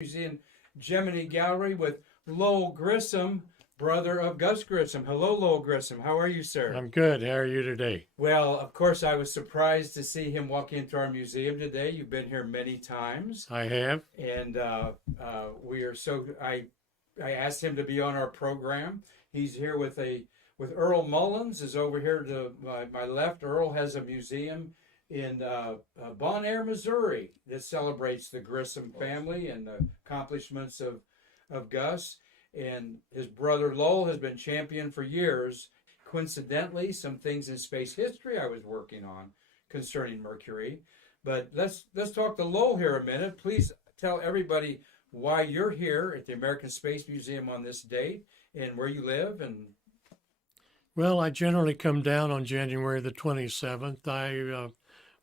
Museum Gemini Gallery with Lowell Grissom, brother of Gus Grissom. Hello, Lowell Grissom. How are you, sir? I'm good. How are you today? Well, of course, I was surprised to see him walk into our museum today. You've been here many times, I have. and we are so. I asked him to be on our program. He's here with Earl Mullins is over here to my left. Earl has a museum in Bon Air, Missouri, that celebrates the Grissom family and the accomplishments of Gus. And his brother Lowell has been champion for years. Coincidentally, some things in space history I was working on concerning Mercury. But let's talk to Lowell here a minute. Please tell everybody why you're here at the American Space Museum on this date and where you live. And Well, I generally come down on January the 27th. I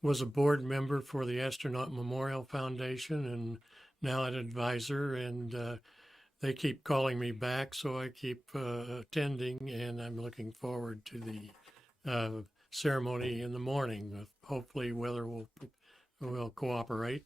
was a board member for the Astronaut Memorial Foundation and now an advisor, and they keep calling me back, so I keep attending, and I'm looking forward to the ceremony in the morning. Hopefully, weather will cooperate.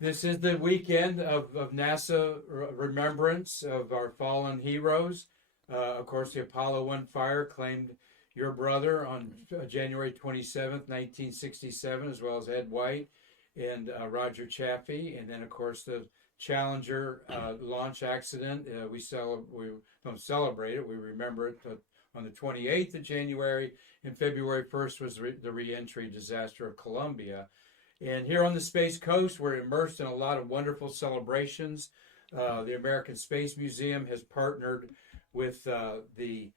this is the weekend of NASA remembrance of our fallen heroes. Of course, the Apollo 1 fire claimed your brother on January 27th, 1967, as well as Ed White and Roger Chaffee. And then, of course, the Challenger launch accident. We don't celebrate it. We remember it on the 28th of January. And February 1st was the reentry disaster of Columbia. And here on the Space Coast, we're immersed in a lot of wonderful celebrations. The American Space Museum has partnered with the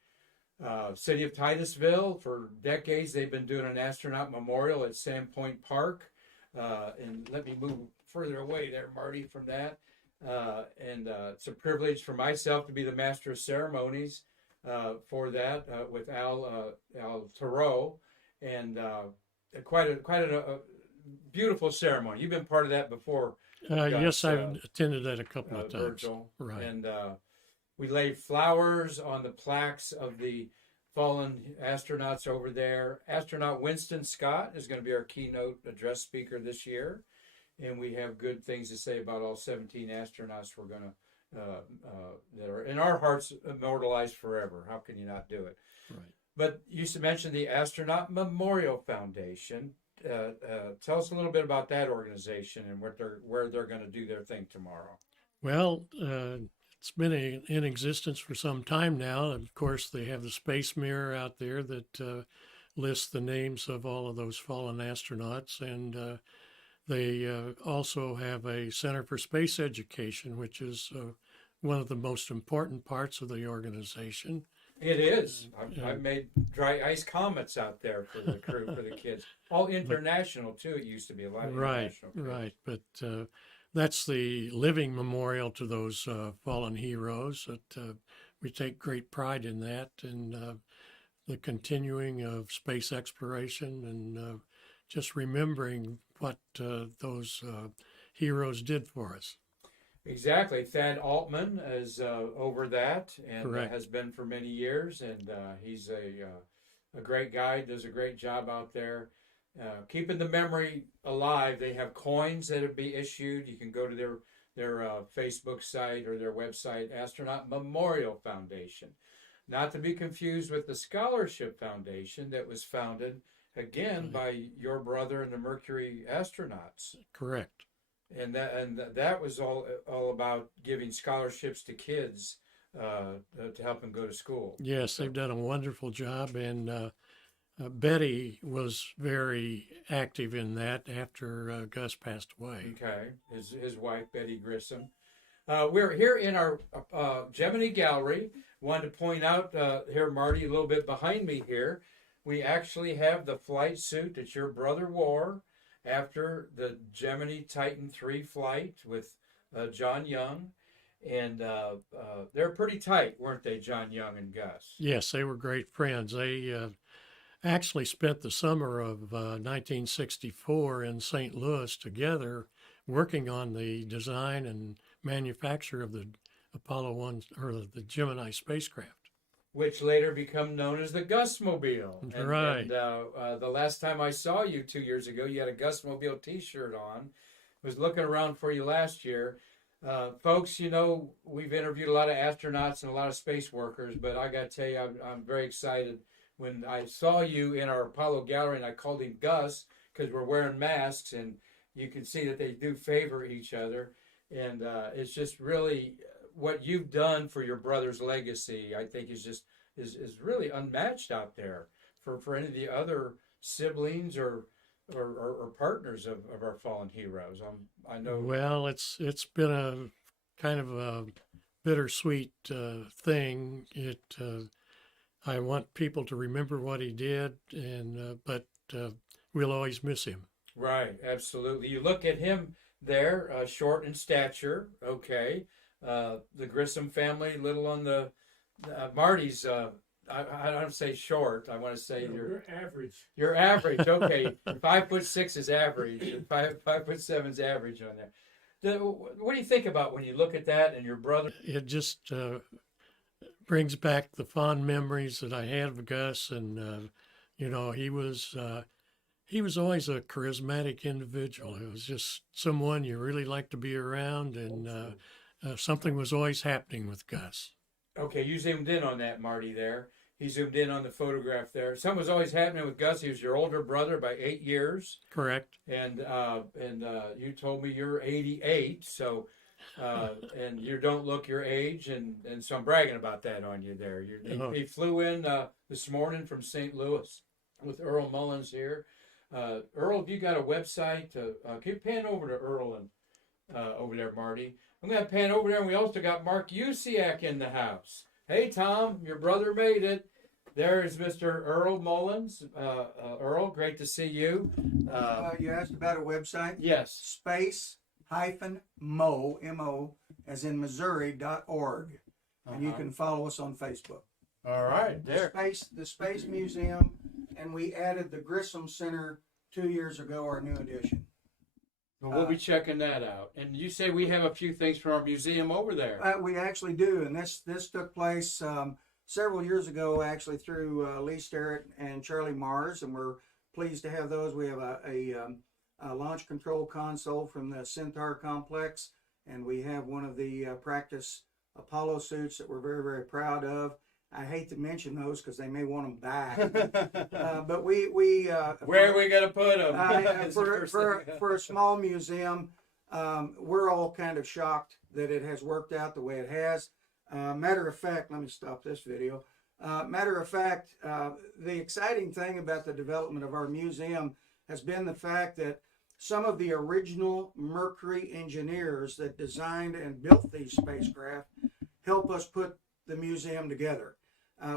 city of Titusville. For decades, they've been doing an astronaut memorial at Sandpoint Park. And let me move further away there, Marty, from that. It's a privilege for myself to be the master of ceremonies for that with Al Thoreau, and quite a beautiful ceremony. You've been part of that before. Yes, I've attended that a couple of times. Virgil. Right. And we laid flowers on the plaques of the fallen astronauts over there. Astronaut Winston Scott is going to be our keynote address speaker this year. And we have good things to say about all 17 astronauts we're going to, that are in our hearts immortalized forever. How can you not do it? Right. But you mentioned the Astronaut Memorial Foundation. Tell us a little bit about that organization and where they're going to do their thing tomorrow. Well, it's been in existence for some time now. Of course, they have the Space Mirror out there that lists the names of all of those fallen astronauts, and they also have a Center for Space Education, which is one of the most important parts of the organization. It is. I've made dry ice comets out there for the crew, for the kids. All international, too. It used to be a lot of international kids. Right. But that's the living memorial to those fallen heroes. That we take great pride in that, and the continuing of space exploration, and just remembering what those heroes did for us. Exactly. Thad Altman is over that and Correct. has been for many years, and he's a great guy, does a great job out there. Keeping the memory alive. They have coins that will be issued. You can go to their Facebook site or their website, Astronaut Memorial Foundation. Not to be confused with the Scholarship Foundation that was founded, again, by your brother and the Mercury astronauts. Correct. And that was all about giving scholarships to kids to help them go to school. Yes, they've done a wonderful job, and Betty was very active in that after Gus passed away. Okay, his wife Betty Grissom. We're here in our Gemini Gallery. Wanted to point out here, Marty, a little bit behind me here. We actually have the flight suit that your brother wore after the Gemini Titan III flight with John Young. And they're pretty tight, weren't they, John Young and Gus? Yes, they were great friends. They actually spent the summer of 1964 in St. Louis together working on the design and manufacture of the Apollo 1 or the Gemini spacecraft. Which later become known as the Gusmobile. Right. And the last time I saw you 2 years ago, you had a Gusmobile T-shirt on. Was looking around for you last year. Folks, you know, we've interviewed a lot of astronauts and a lot of space workers, but I got to tell you, I'm very excited when I saw you in our Apollo gallery, and I called him Gus because we're wearing masks, and you can see that they do favor each other. And it's just really what you've done for your brother's legacy, I think, is really unmatched out there for any of the other siblings or partners of our fallen heroes. I know. Well, it's been a kind of a bittersweet thing. I want people to remember what he did, and but we'll always miss him. Right, absolutely. You look at him there, short in stature. Okay, the Grissom family, little on the Marty's. I don't say short. I want to say You're average. You're average. Okay, 5'6" is average. 5'7" is average on there. What do you think about when you look at that and your brother? It just brings back the fond memories that I had of Gus, and you know, he was always a charismatic individual. It was just someone you really liked to be around, and something was always happening with Gus. Okay, you zoomed in on that, Marty. There, he zoomed in on the photograph there. Something was always happening with Gus. He was your older brother by 8 years. Correct. And you told me you're 88, so and you don't look your age, and so I'm bragging about that on you there. He flew in this morning from St. Louis with Earl Mullins here. Earl, have you got a website? Can you pan over to Earl and over there, Marty? I'm going to pan over there, and we also got MarQ in the house. Hey, Tom, your brother made it. There is Mr. Earl Mullins. Earl, great to see you. You asked about a website? Yes. Space-Mo, M-O, as in Missouri.org. And you can follow us on Facebook. All right, there. The Space Museum, and we added the Grissom Center 2 years ago, our new edition. Well, we'll be checking that out. And you say we have a few things from our museum over there. We actually do, and this took place several years ago, actually, through Lee Sterrett and Charlie Mars, and we're pleased to have those. We have a launch control console from the Centaur complex, and we have one of the practice Apollo suits that we're very, very proud of. I hate to mention those because they may want them back. But we where are we going to put them? For a small museum, we're all kind of shocked that it has worked out the way it has. Matter of fact, let me stop this video. Matter of fact, the exciting thing about the development of our museum has been the fact that some of the original Mercury engineers that designed and built these spacecraft help us put the museum together.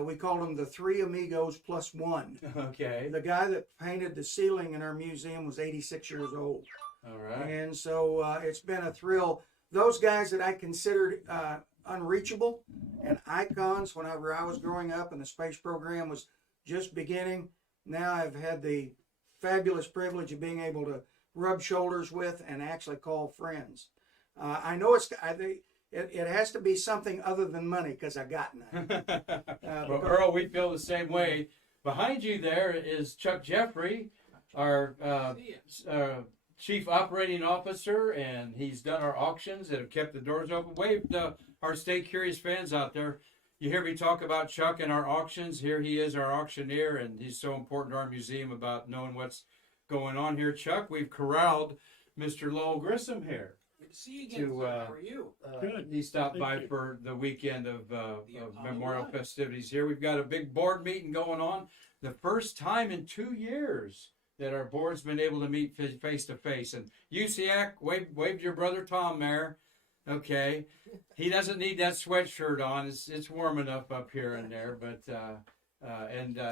We called them the Three Amigos Plus One. Okay. The guy that painted the ceiling in our museum was 86 years old. All right. And so it's been a thrill. Those guys that I considered unreachable and icons whenever I was growing up and the space program was just beginning, now I've had the fabulous privilege of being able to rub shoulders with and actually call friends. I know it has to be something other than money because I got none. Well, Earl, we feel the same way. Behind you there is Chuck Jeffrey, our Chief Operating Officer, and he's done our auctions that have kept the doors open. Wave to our Stay Curious fans out there. You hear me talk about Chuck and our auctions. Here he is, our auctioneer, and he's so important to our museum about knowing what's going on here. Chuck, we've corralled Mr. Lowell Grissom here. See you again. How are you? Good. He stopped by you. for the weekend of memorial festivities here. We've got a big board meeting going on. The first time in 2 years that our board's been able to meet face to face. And USIAC, wave to your brother Tom there. Okay. He doesn't need that sweatshirt on. It's warm enough up here and there. But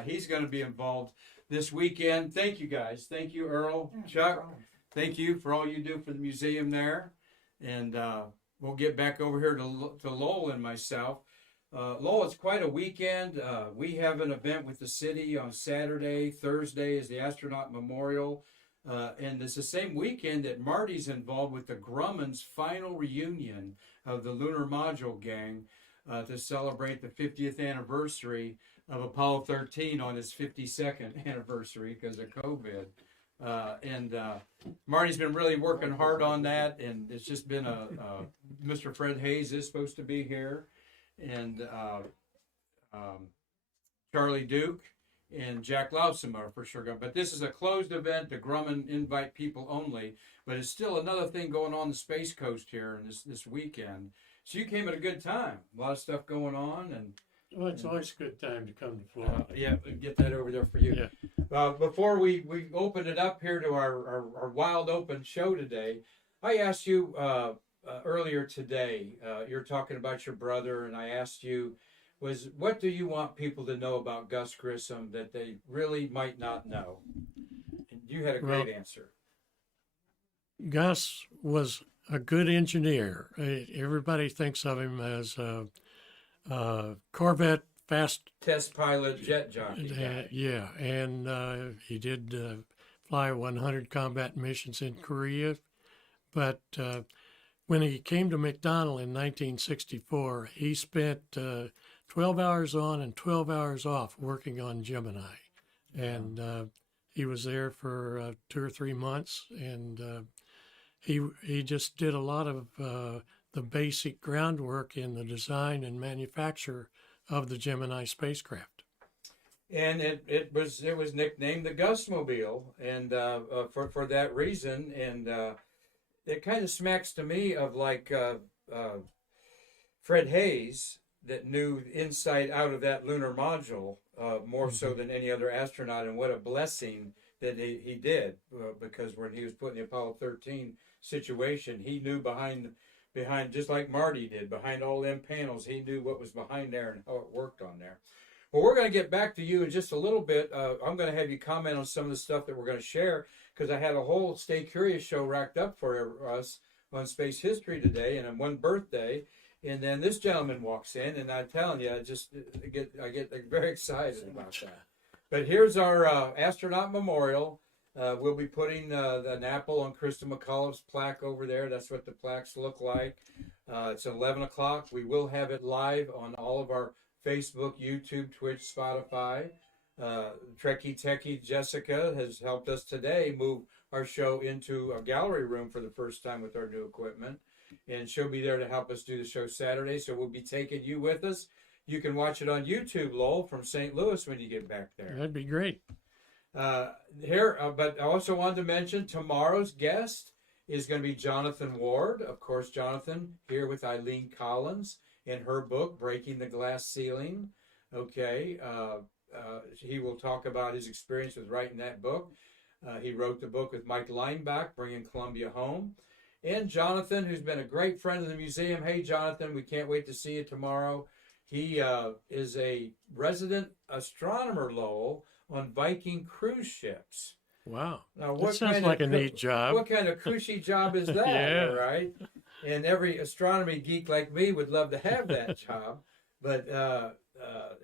he's going to be involved this weekend. Thank you, guys. Thank you, Earl, Chuck. Thank you for all you do for the museum there. And we'll get back over here to Lowell and myself. Lowell, it's quite a weekend. We have an event with the city on Saturday. Thursday is the Astronaut Memorial. And it's the same weekend that Marty's involved with the Grumman's final reunion of the Lunar Module Gang to celebrate the 50th anniversary of Apollo 13 on its 52nd anniversary because of COVID. And Marty's been really working hard on that, and it's just been Mr. Fred Hayes is supposed to be here, and Charlie Duke and Jack Lowson are for sure going. But this is a closed event. The Grumman invite people only, but it's still another thing going on the Space Coast here and this weekend. So you came at a good time. A lot of stuff going on, and Well, it's always a good time to come to Florida. yeah, get that over there for you. Yeah. Before we open it up here to our wild open show today, I asked you earlier today, you're talking about your brother, and I asked you, what do you want people to know about Gus Grissom that they really might not know? And you had a great answer. Gus was a good engineer. Everybody thinks of him as a Corvette fast Test pilot, jet jockey. yeah, and he did fly 100 combat missions in Korea. But when he came to McDonnell in 1964, he spent 12 hours on and 12 hours off working on Gemini. And he was there for 2 or 3 months, and he just did a lot of the basic groundwork in the design and manufacture of the Gemini spacecraft. And it was nicknamed the Gusmobile, and for that reason, and it kind of smacks to me of like Fred Hayes, that knew inside out of that lunar module more so than any other astronaut, and what a blessing that he did, because when he was put in the Apollo 13 situation, he knew behind just like Marty did, behind all them panels, he knew what was behind there and how it worked on there. Well, we're going to get back to you in just a little bit. I'm going to have you comment on some of the stuff that we're going to share, because I had a whole Stay Curious show racked up for us on space history today, and on one birthday. And then this gentleman walks in, and I'm telling you, I get very excited about that. But here's our astronaut memorial. We'll be putting an apple on Krista McCullough's plaque over there. That's what the plaques look like. It's 11 o'clock. We will have it live on all of our Facebook, YouTube, Twitch, Spotify. Trekkie Techie Jessica has helped us today move our show into a gallery room for the first time with our new equipment. And she'll be there to help us do the show Saturday. So we'll be taking you with us. You can watch it on YouTube, Lowell, from St. Louis when you get back there. That'd be great. But I also wanted to mention tomorrow's guest is going to be Jonathan Ward. Of course, Jonathan here with Eileen Collins in her book, Breaking the Glass Ceiling. Okay. He will talk about his experience with writing that book. He wrote the book with Mike Leinbach, Bringing Columbia Home. And Jonathan, who's been a great friend of the museum. Hey, Jonathan, we can't wait to see you tomorrow. He is a resident astronomer, Lowell, on Viking cruise ships. Wow. Now, that sounds like a neat job. What kind of cushy job is that, Yeah. right? And every astronomy geek like me would love to have that job. But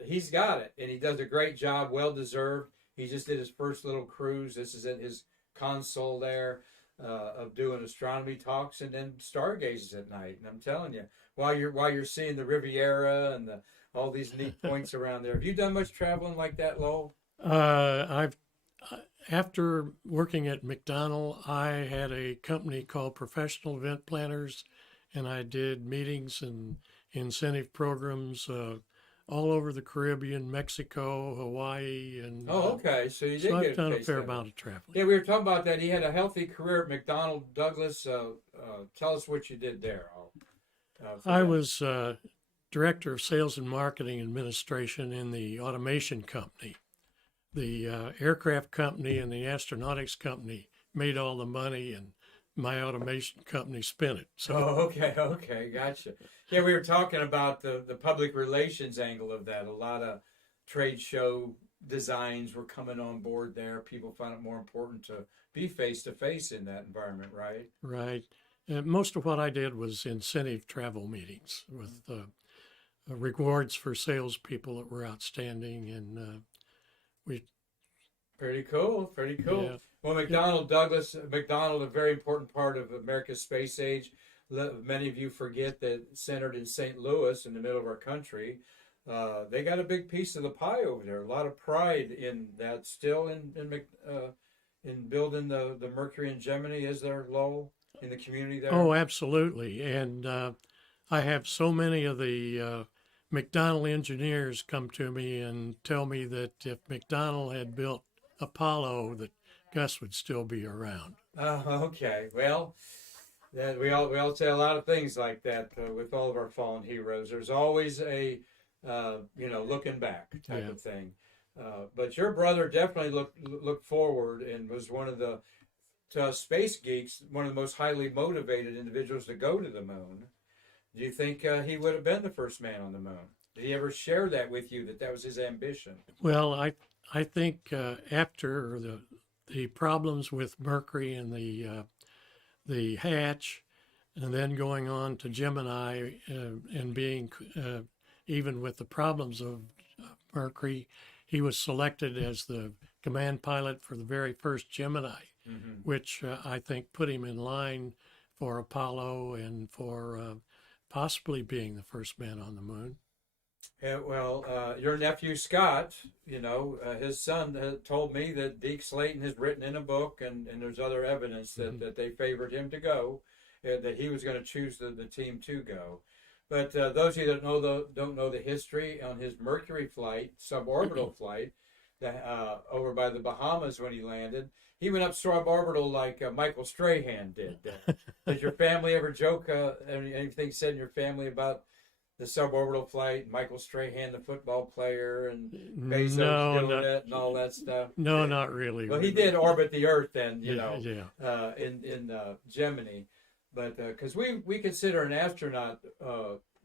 he's got it, and he does a great job, well-deserved. He just did his first little cruise. This is at his console there. Of doing astronomy talks and then stargazes at night, and I'm telling you, while you're seeing the Riviera and all these neat points around there. Have you done much traveling like that, Lowell? After working at McDonnell, I had a company called Professional Event Planners, and I did meetings and incentive programs all over the Caribbean, Mexico, Hawaii, and okay. So you did so get I've done a taste fair of it. amount of traveling. Yeah, we were talking about that. He had a healthy career at McDonnell Douglas. Tell us what you did there. I was director of sales and marketing administration in the automation company. The aircraft company and the astronautics company made all the money, and my automation company spent it. So, okay, gotcha. Yeah, we were talking about the public relations angle of that. A lot of trade show designs were coming on board there. People found it more important to be face-to-face in that environment, right? Right. Most of what I did was incentive travel meetings with rewards for salespeople that were outstanding, and we. Pretty cool. Yeah. Well, McDonnell, a very important part of America's space age. Many of you forget that centered in St. Louis, in the middle of our country. They got a big piece of the pie over there. A lot of pride in that still in in building the Mercury and Gemini, is there, Lowell, in the community there? Oh, absolutely. And I have so many of the McDonnell engineers come to me and tell me that if McDonnell had built Apollo, that Gus would still be around. Oh, okay. Well, that we all say a lot of things like that with all of our fallen heroes. There's always a looking back type of thing. But your brother definitely looked forward and was one of the, to us space geeks, one of the most highly motivated individuals to go to the moon. Do you think he would have been the first man on the moon? Did he ever share that with you, that was his ambition? Well, I think after the problems with Mercury and the hatch, and then going on to Gemini and being even with the problems of Mercury, he was selected as the command pilot for the very first Gemini, which I think put him in line for Apollo and for possibly being the first man on the moon. Yeah, well, your nephew Scott, his son told me that Deke Slayton has written in a book, and there's other evidence that they favored him to go, that he was going to choose the team to go. But those of you that don't know the history on his Mercury flight, suborbital flight, over by the Bahamas when he landed, he went up suborbital like Michael Strahan did. Did your family ever joke, anything said in your family about the suborbital flight, Michael Strahan, the football player, and Bezos doing it and all that stuff? No, not really. Well, he did orbit the Earth then, in Gemini. But because we consider an astronaut,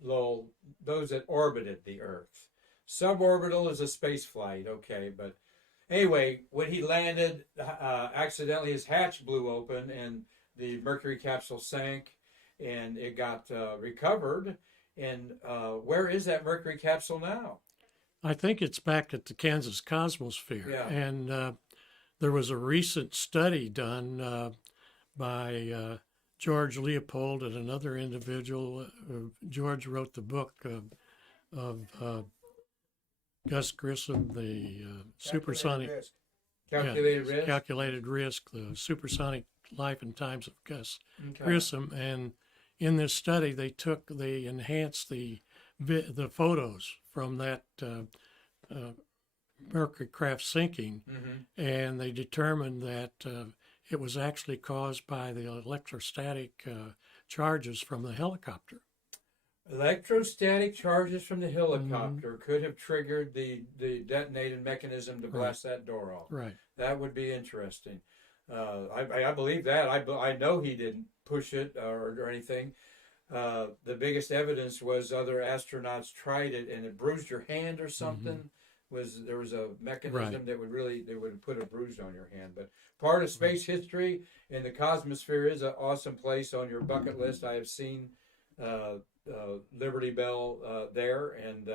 Lowell, those that orbited the Earth. Suborbital is a space flight, okay. But anyway, when he landed, accidentally his hatch blew open and the Mercury capsule sank, and it got recovered. And where is that Mercury capsule now? I think it's back at the Kansas Cosmosphere. Yeah. And there was a recent study done by George Leopold and another individual. George wrote the book of Gus Grissom, the supersonic calculated risk, the supersonic life and times of Gus Grissom. And in this study, they enhanced the photos from that Mercury craft sinking, and they determined that it was actually caused by the electrostatic charges from the helicopter. Electrostatic charges from the helicopter could have triggered the detonating mechanism to blast that door off. Right. That would be interesting. I believe that. I know he didn't push it or anything. The biggest evidence was other astronauts tried it and it bruised your hand or something. There was a mechanism that would put a bruise on your hand. But part of space history, and the Cosmosphere is an awesome place on your bucket list. I have seen Liberty Bell there, and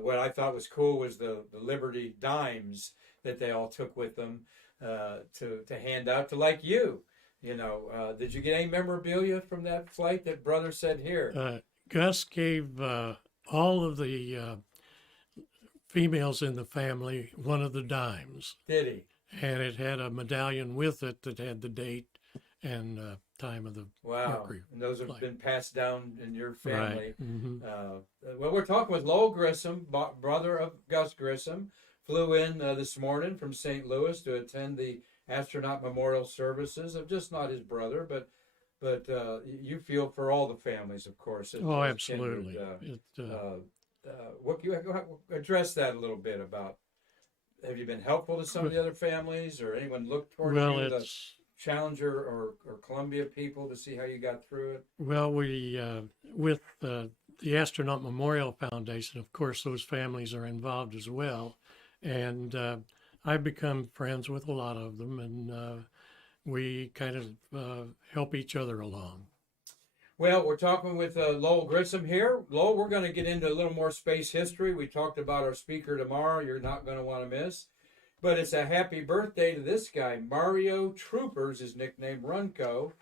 what I thought was cool was the Liberty dimes that they all took with them to hand out to like you. Did you get any memorabilia from that flight that brother said here? Gus gave all of the females in the family one of the dimes. Did he? And it had a medallion with it that had the date and time of the Mercury. And those have been passed down in your family. Right. Well, we're talking with Lowell Grissom, brother of Gus Grissom. Flew in this morning from St. Louis to attend the astronaut memorial services of just not his brother, but you feel for all the families, of course. Oh, absolutely. What you address that a little bit about? Have you been helpful to some of the other families, or anyone looked toward you, the Challenger or Columbia people, to see how you got through it? Well, we with the Astronaut Memorial Foundation, of course, those families are involved as well, and I've become friends with a lot of them, and we kind of help each other along. Well, we're talking with Lowell Grissom here. Lowell, we're going to get into a little more space history. We talked about our speaker tomorrow. You're not going to want to miss. But it's a happy birthday to this guy. Mario Troopers is nicknamed Runco.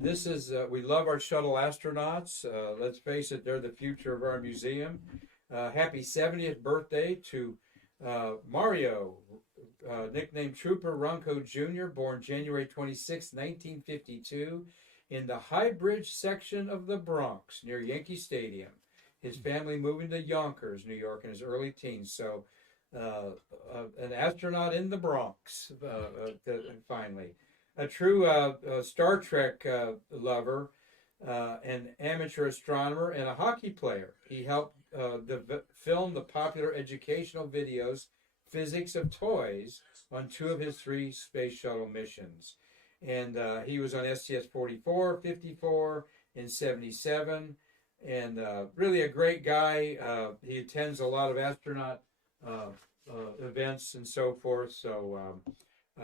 This is, we love our shuttle astronauts. Let's face it, they're the future of our museum. Happy 70th birthday to Mario, nicknamed Trooper Runco Jr., born January 26, 1952, in the High Bridge section of the Bronx near Yankee Stadium. His family moving to Yonkers, New York, in his early teens. So, an astronaut in the Bronx, finally. A true Star Trek lover, an amateur astronomer, and a hockey player. He helped film the popular educational videos, Physics of Toys, on 2 of his 3 space shuttle missions. And he was on STS-44, 54, and 77. And really a great guy. He attends a lot of astronaut events and so forth. So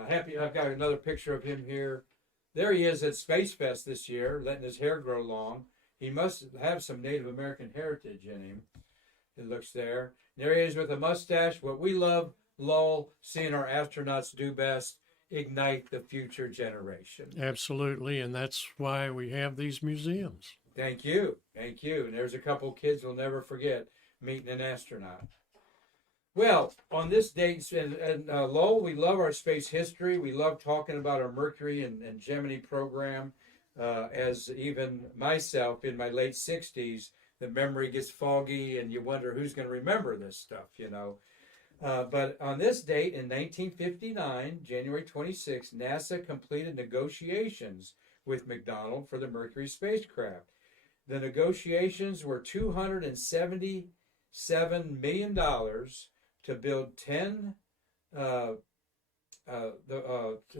happy. I've got another picture of him here. There he is at Space Fest this year, letting his hair grow long. He must have some Native American heritage in him. It looks there. There he is with a mustache. What we love, Lowell, seeing our astronauts do best, ignite the future generation. Absolutely, and that's why we have these museums. Thank you. Thank you. And there's a couple kids we'll never forget meeting an astronaut. Well, on this date, and Lowell, we love our space history. We love talking about our Mercury and Gemini program. As even myself in my late 60s, the memory gets foggy and you wonder who's going to remember this stuff, you know. But on this date in 1959, January 26, NASA completed negotiations with McDonnell for the Mercury spacecraft. The negotiations were $277 million to build 10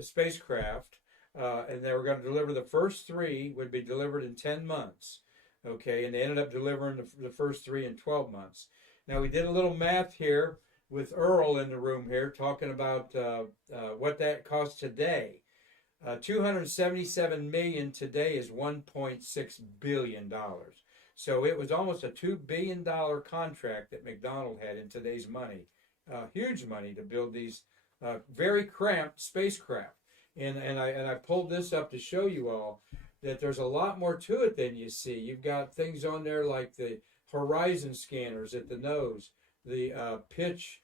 spacecraft, and they were going to deliver the first 3 would be delivered in 10 months. Okay, and they ended up delivering the first 3 in 12 months. Now, we did a little math here with Earl in the room here, talking about what that costs today. $277 million today is $1.6 billion. So it was almost a $2 billion contract that McDonnell had in today's money. Huge money to build these very cramped spacecraft. And I pulled this up to show you all that there's a lot more to it than you see. You've got things on there like the horizon scanners at the nose, the pitch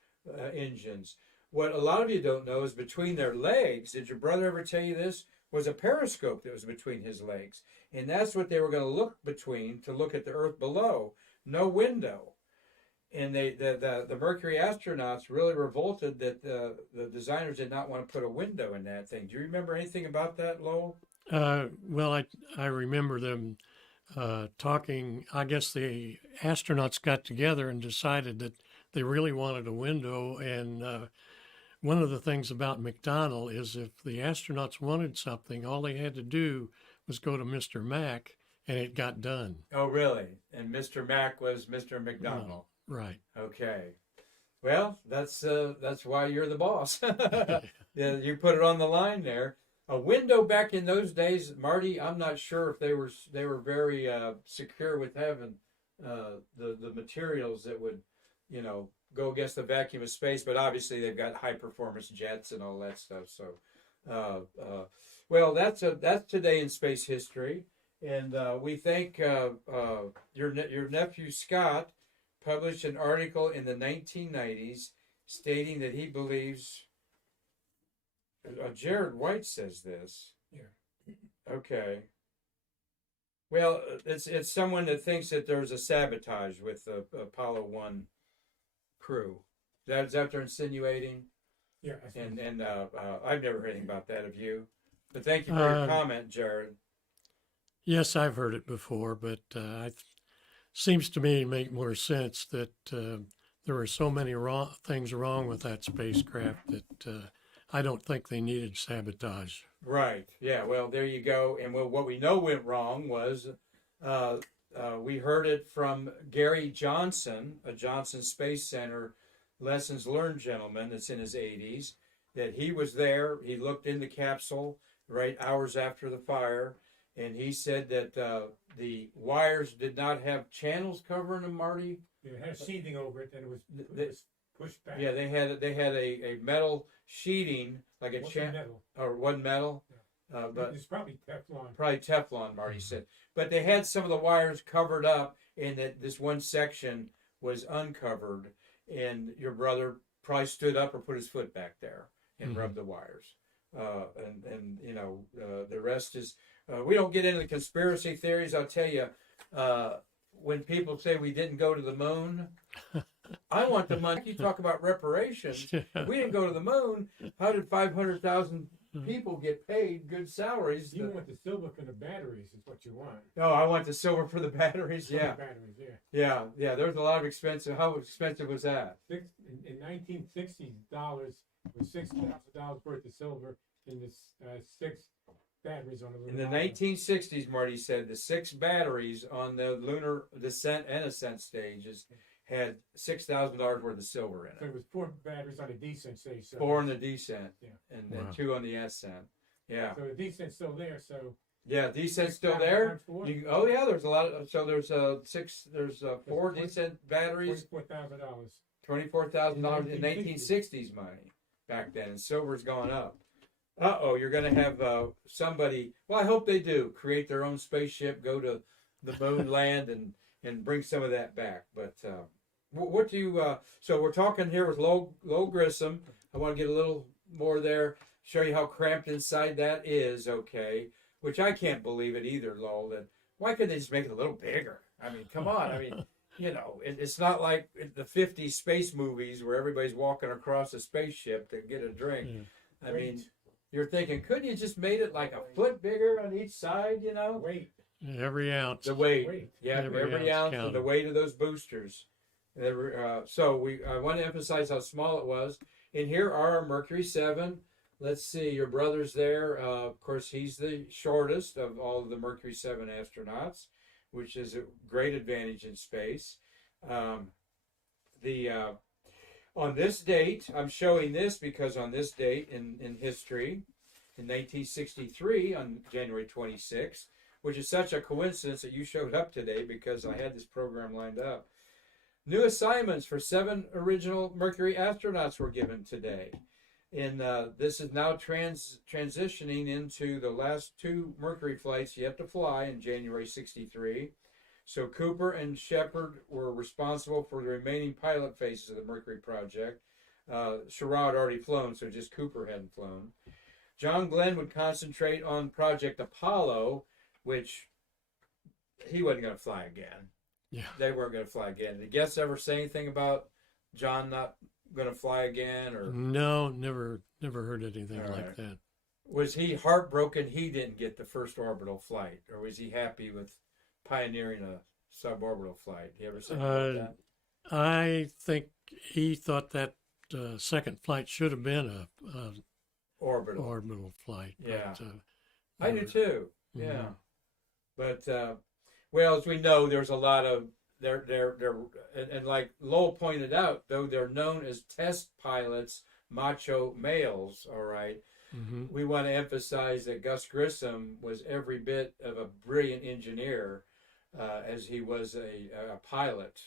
engines. What a lot of you don't know is between their legs, did your brother ever tell you this, was a periscope that was between his legs. And that's what they were going to look between to look at the Earth below. No window. And the Mercury astronauts really revolted that the designers did not want to put a window in that thing. Do you remember anything about that, Lowell? Well, I remember them talking. I guess the astronauts got together and decided that they really wanted a window. And one of the things about McDonnell is if the astronauts wanted something, all they had to do was go to Mr. Mack, and it got done. Oh, really? And Mr. Mack was Mr. McDonnell. Right. Okay. Well, that's why you're the boss. Yeah, you put it on the line there. A window back in those days, Marty, I'm not sure if they were very secure with having the materials that would, you know, go against the vacuum of space. But obviously they've got high performance jets and all that stuff. So, well, that's today in space history, and we thank your nephew Scott published an article in the 1990s stating that he believes. Jared White says this. Yeah. Okay. Well, it's someone that thinks that there's a sabotage with the Apollo 1 crew. Is that what they're insinuating? Yeah. And I've never heard anything about that of you. But thank you for your comment, Jared. Yes, I've heard it before, but it seems to me to make more sense that there were so many things wrong with that spacecraft that I don't think they needed sabotage. Right. Yeah. Well, there you go. And what we know went wrong was we heard it from Gary Johnson, a Johnson Space Center lessons learned gentleman that's in his 80s, that he was there. He looked in the capsule right hours after the fire, and he said that the wires did not have channels covering them, Marty. It had sheathing over it, and it was pushed back. Yeah, they had a metal sheeting, like a metal. or one metal, Yeah. but It's probably Teflon. probably Teflon, Marty said. But they had some of the wires covered up, and that this one section was uncovered. And your brother probably stood up or put his foot back there and Mhm. rubbed the wires. And the rest is, we don't get into the conspiracy theories. I'll tell you, when people say we didn't go to the moon, I want the money. You talk about reparations. If we didn't go to the moon, how did 500,000 people get paid good salaries? You want the silver for the batteries is what you want. No, I want the silver for the batteries. Silver Yeah, batteries, yeah. yeah. There's a lot of expensive. How expensive was that? In 1960 dollars was $6,000 worth of silver in the 6 batteries on the lunar In the lander. 1960s, Marty said the 6 batteries on the lunar descent and ascent stages had $6,000 worth of silver in So it. it was 4 batteries on the descent stage. So 4 on the descent, Yeah. and Wow. 2 on the ascent. Yeah, So the descent's still there. So yeah. Descent's still 6,000 there. times 4, Oh yeah, there's a lot of. So there's 6. There's 4 descent batteries. $44,000. $24,000 in 1960s money back then, and silver's gone up. Uh-oh, you're going to have somebody, well, I hope they do, create their own spaceship, go to the moon, land, and bring some of that back. But what do you, so we're talking here with Lowell Grissom. I want to get a little more there, show you how cramped inside that is, okay, which I can't believe it either, Lowell, that why couldn't they just make it a little bigger? I mean, come on, I mean, it's not like the 50s space movies where everybody's walking across a spaceship to get a drink. Yeah. I mean, you're thinking, couldn't you just made it like a foot bigger on each side, Weight. Every ounce. The weight. Weight. Yeah, Every every ounce ounce and the counted. weight of those boosters. So I want to emphasize how small it was. And here are our Mercury 7. Let's see, your brother's there. Of course, he's the shortest of all of the Mercury 7 astronauts, which is a great advantage in space. On this date, I'm showing this because on this date in history, in 1963, on January 26th, which is such a coincidence that you showed up today because I had this program lined up. New assignments for 7 original Mercury astronauts were given today. And this is now transitioning into the last 2 Mercury flights yet to fly in January 63. So Cooper and Shepard were responsible for the remaining pilot phases of the Mercury project. Sherrod had already flown, so just Cooper hadn't flown. John Glenn would concentrate on Project Apollo, which he wasn't going to fly again. Yeah. They weren't going to fly again. Did guests ever say anything about John not going to fly again? Or No, never heard anything All like right. that. was he heartbroken he didn't get the first orbital flight? Or was he happy with pioneering a suborbital flight? You ever say about that? I think he thought that second flight should have been a Orbital. orbital flight. Yeah. But, I do never- too. Yeah. Mhm. But well, as we know, there's a lot of they're and like Lowell pointed out, though they're known as test pilots, macho males. All right, Mhm. we want to emphasize that Gus Grissom was every bit of a brilliant engineer as he was a pilot.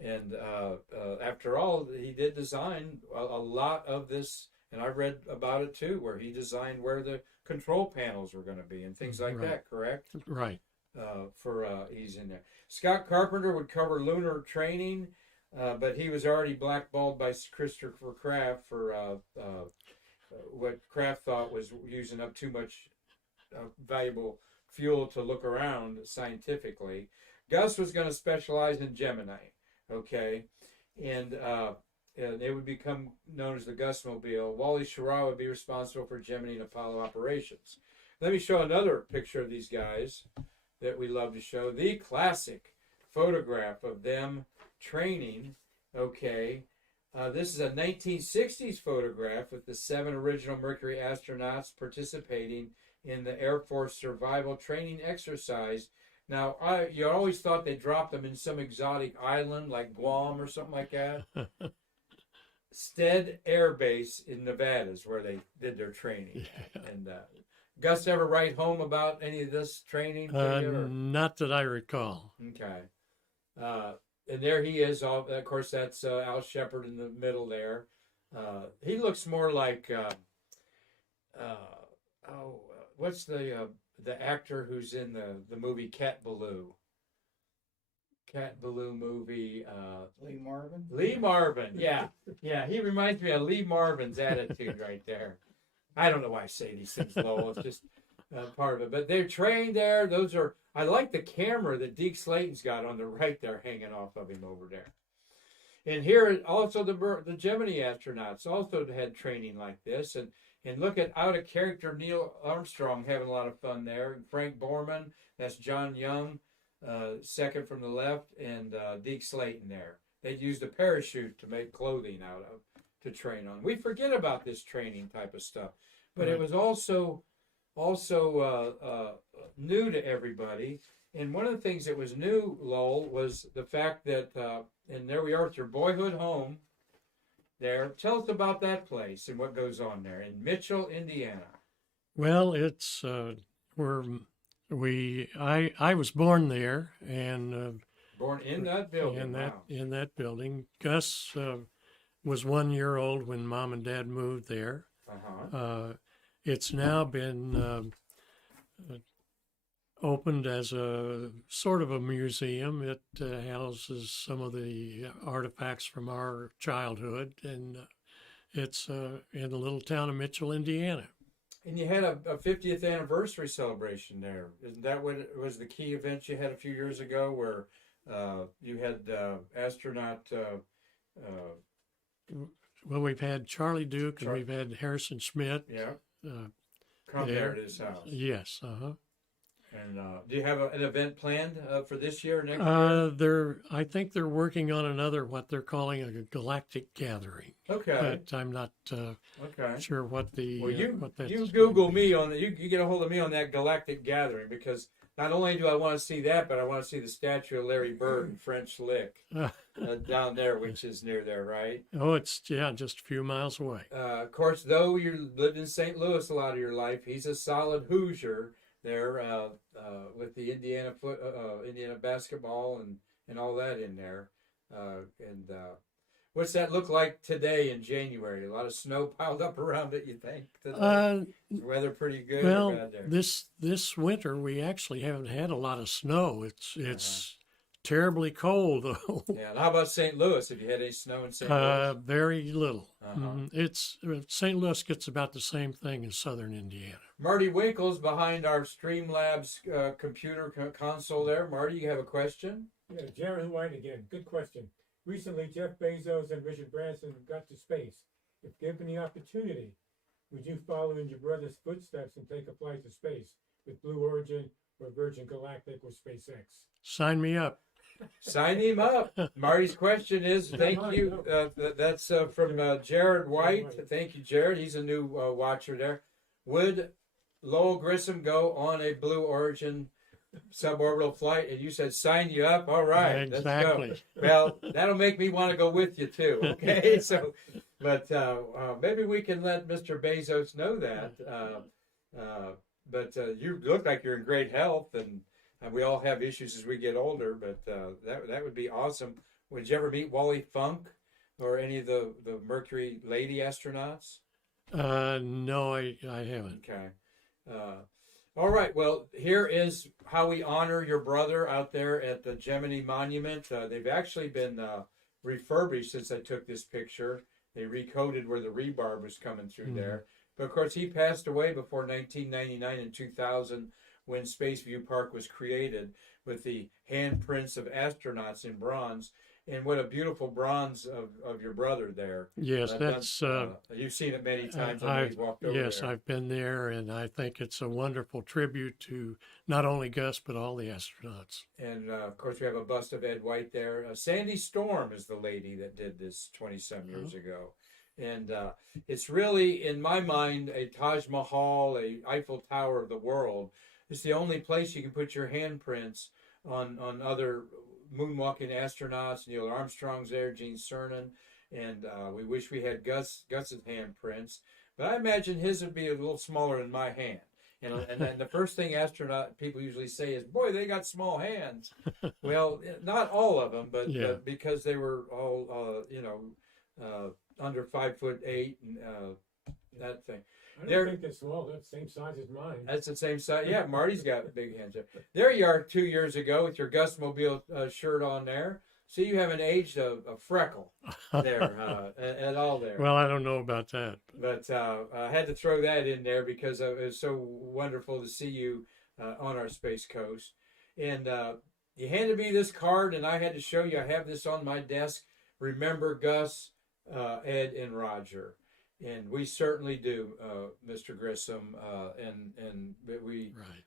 And after all, he did design a lot of this, and I read about it too, where he designed where the control panels were going to be and things like Right. that, correct? Right. He's in there. Scott Carpenter would cover lunar training, but he was already blackballed by Christopher Kraft for what Kraft thought was using up too much valuable fuel to look around scientifically. Gus was going to specialize in Gemini, okay, and it would become known as the Gusmobile. Wally Schirra would be responsible for Gemini and Apollo operations. Let me show another picture of these guys that we love to show. The classic photograph of them training, okay. This is a 1960s photograph with the 7 original Mercury astronauts participating in the Air Force survival training exercise. Now, you always thought they dropped them in some exotic island like Guam or something like that. Stead Air Base in Nevada is where they did their training. Yeah. And Gus ever write home about any of this training? to you, or- Not that I recall. Okay. And there he is. Of course, that's Al Shepard in the middle there. He looks more like what's the actor who's in the movie Cat Ballou? cat balloon movie. Lee Marvin. Lee Marvin. Yeah. Yeah. He reminds me of Lee Marvin's attitude right there. I don't know why I say these things, Lowell. It's just part of it. But they're trained there. I like the camera that Deke Slayton's got on the right there hanging off of him over there. And here also the Gemini astronauts also had training like this. And look at out of character Neil Armstrong having a lot of fun there. Frank Borman, that's John Young, second from the left, and Deke Slayton there. They used a parachute to make clothing out of to train on. We forget about this training type of stuff, but it was also new to everybody. And one of the things that was new, Lowell, was the fact that, and there we are at your boyhood home there. Tell us about that place and what goes on there in Mitchell, Indiana. Well, it's I was born there, and Born in that building. in that building. Gus was 1 year old when Mom and Dad moved there. It's now been opened as a sort of a museum. It houses some of the artifacts from our childhood, and it's in the little town of Mitchell, Indiana. And you had a 50th anniversary celebration there. Isn't that what it was the key event you had a few years ago where you had astronaut... well, we've had Charlie Duke and we've had Harrison Schmidt. Yeah. Come there at his house. Yes. And do you have an event planned for this year, next year? I think they're working on another, what they're calling a galactic gathering. Okay. But I'm not sure what the. Well, what that's you Google me on you get a hold of me on that galactic gathering, because not only do I want to see that, but I want to see the statue of Larry Bird in French Lick down there, which is near there, right? Oh, it's just a few miles away. Of course, though you lived in St. Louis a lot of your life, he's a solid Hoosier there with the Indiana Indiana basketball and all that in there. What's that look like today in January? A lot of snow piled up around it, you think? Today? Is the weather pretty good Well, or bad there? this winter we actually haven't had a lot of snow. It's terribly cold though. Yeah. And how about St. Louis? Have you had any snow in St. Louis? Very little. It's St. Louis gets about the same thing as Southern Indiana. Marty Winkle's behind our Streamlabs computer console there. Marty, you have a question? Yeah, Jared White again. Good question. Recently, Jeff Bezos and Richard Branson got to space. If given the opportunity, would you follow in your brother's footsteps and take a flight to space with Blue Origin or Virgin Galactic or SpaceX? Sign me up. Sign him up. Marty's question is, thank you. That's from Jared White. Thank you, Jared. He's a new watcher there. Would Lowell Grissom go on a Blue Origin suborbital flight? And you said sign you up. All right, exactly. Let's go. Well, that'll make me want to go with you too. Okay, so, but maybe we can let Mr. Bezos know that. But you look like you're in great health, and we all have issues as we get older. But that would be awesome. Would you ever meet Wally Funk or any of the Mercury lady astronauts? No, I haven't. Okay. All right. Well, here is how we honor your brother out there at the Gemini Monument. They've actually been refurbished since I took this picture. They recoded where the rebar was coming through there. But of course, he passed away before 1999 and 2000 when Spaceview Park was created with the handprints of astronauts in bronze. And what a beautiful bronze of your brother there. Yes, that's... you've seen it many times. I've walked over yes, there. I've been there, and I think it's a wonderful tribute to not only Gus, but all the astronauts. And, of course, we have a bust of Ed White there. Sandy Storm is the lady that did this 20-some years ago. And it's really, in my mind, a Taj Mahal, a Eiffel Tower of the world. It's the only place you can put your handprints on other moonwalking astronauts. Neil Armstrong's there, Gene Cernan, and we wish we had Gus's handprints. But I imagine his would be a little smaller than my hand. And then the first thing astronaut people usually say is, "Boy, they got small hands." Well, not all of them, but because they were all under 5'8" and that thing. I don't There- think they're small. They're the same size as mine. That's the same size. Yeah, Marty's got big hands there. There you are 2 years ago with your Gus Mobile shirt on there. See, you haven't aged a freckle there at all there. Well, I don't know about that. But I had to throw that in there because it was so wonderful to see you on our Space Coast. And you handed me this card, and I had to show you. I have this on my desk. Remember Gus, Ed, and Roger. And we certainly do, Mr. Grissom, and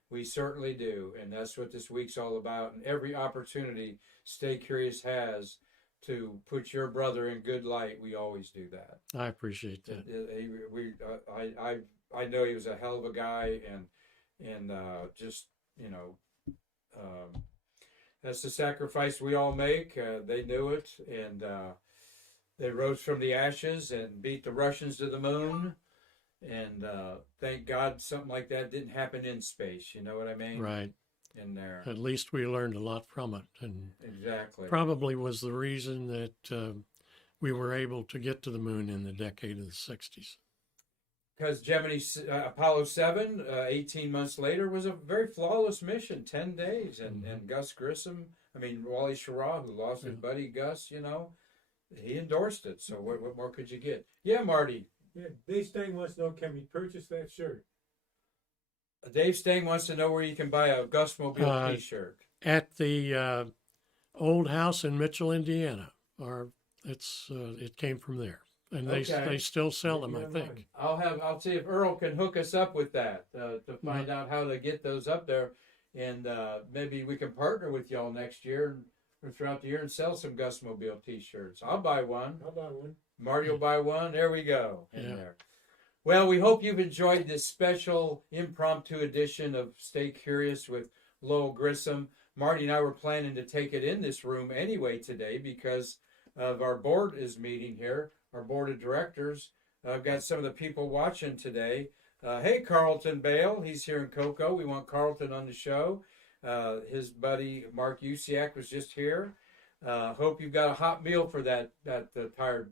we certainly do. And that's what this week's all about. And every opportunity Stay Curious has to put your brother in good light, we always do that. I appreciate that. I know he was a hell of a guy, and just, you know, that's the sacrifice we all make. They knew it, and they rose from the ashes and beat the Russians to the moon. And thank God something like that didn't happen in space. You know what I mean? Right. In there. At least we learned a lot from it, and Exactly. probably was the reason that we were able to get to the moon in the decade of the 60s. Because Gemini Apollo 7, 18 months later, was a very flawless mission, 10 days. And Gus Grissom, Wally Schirra, who lost his buddy Gus, you know, he endorsed it. So what more could you get? Yeah, Marty. Yeah, Dave Stang wants to know, can we purchase that shirt? Dave Stang wants to know where you can buy a Gus Mobile T-shirt. At the old house in Mitchell, Indiana, it came from there, and Okay. they still sell them, I think. I'll see if Earl can hook us up with that to find out how to get those up there, and maybe we can partner with y'all next year or throughout the year and sell some Gus Mobile T-shirts. I'll buy one. I'll buy one. Marty will buy one. There we go. Yeah. There. Well, we hope you've enjoyed this special impromptu edition of Stay Curious with Lowell Grissom. Marty and I were planning to take it in this room anyway today because of our board is meeting here, our board of directors. I've got some of the people watching today. Hey, Carlton Bale. He's here in Cocoa. We want Carlton on the show. His buddy Mark Usiak was just here. Hope you've got a hot meal for that tired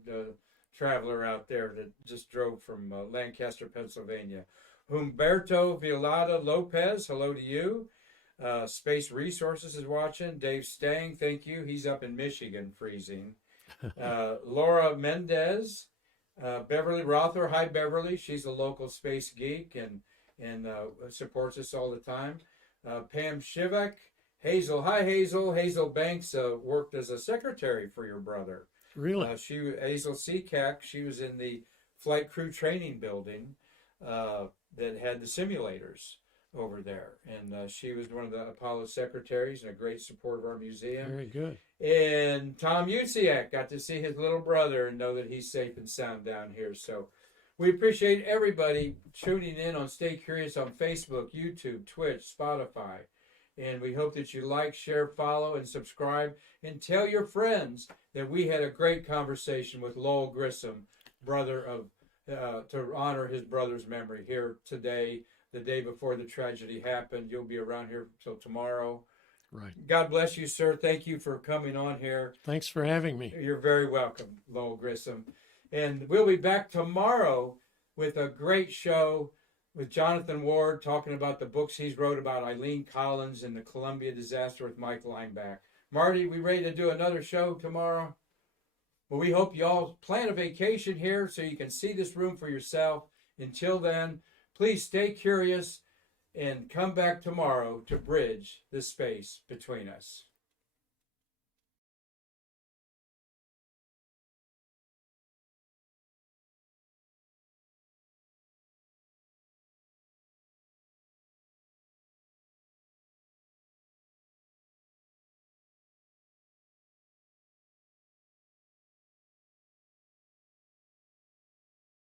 traveler out there that just drove from Lancaster, Pennsylvania. Humberto Villada Lopez, hello to you. Space Resources is watching. Dave Stang, thank you. He's up in Michigan, freezing. Laura Mendez, Beverly Rother. Hi, Beverly. She's a local space geek and supports us all the time. Pam Shivak. Hazel. Hi, Hazel. Hazel Banks worked as a secretary for your brother. Really? Hazel Seacack, she was in the flight crew training building that had the simulators over there. And she was one of the Apollo secretaries and a great support of our museum. Very good. And Tom Utsiak got to see his little brother and know that he's safe and sound down here. So we appreciate everybody tuning in on Stay Curious on Facebook, YouTube, Twitch, Spotify. And we hope that you like, share, follow, and subscribe. And tell your friends that we had a great conversation with Lowell Grissom, brother of, to honor his brother's memory here today, the day before the tragedy happened. You'll be around here till tomorrow. Right. God bless you, sir. Thank you for coming on here. Thanks for having me. You're very welcome, Lowell Grissom. And we'll be back tomorrow with a great show with Jonathan Ward talking about the books he's wrote about Eileen Collins and the Columbia disaster with Mike Lineback. Marty, we ready to do another show tomorrow? Well, we hope you all plan a vacation here so you can see this room for yourself. Until then, please stay curious and come back tomorrow to bridge the space between us.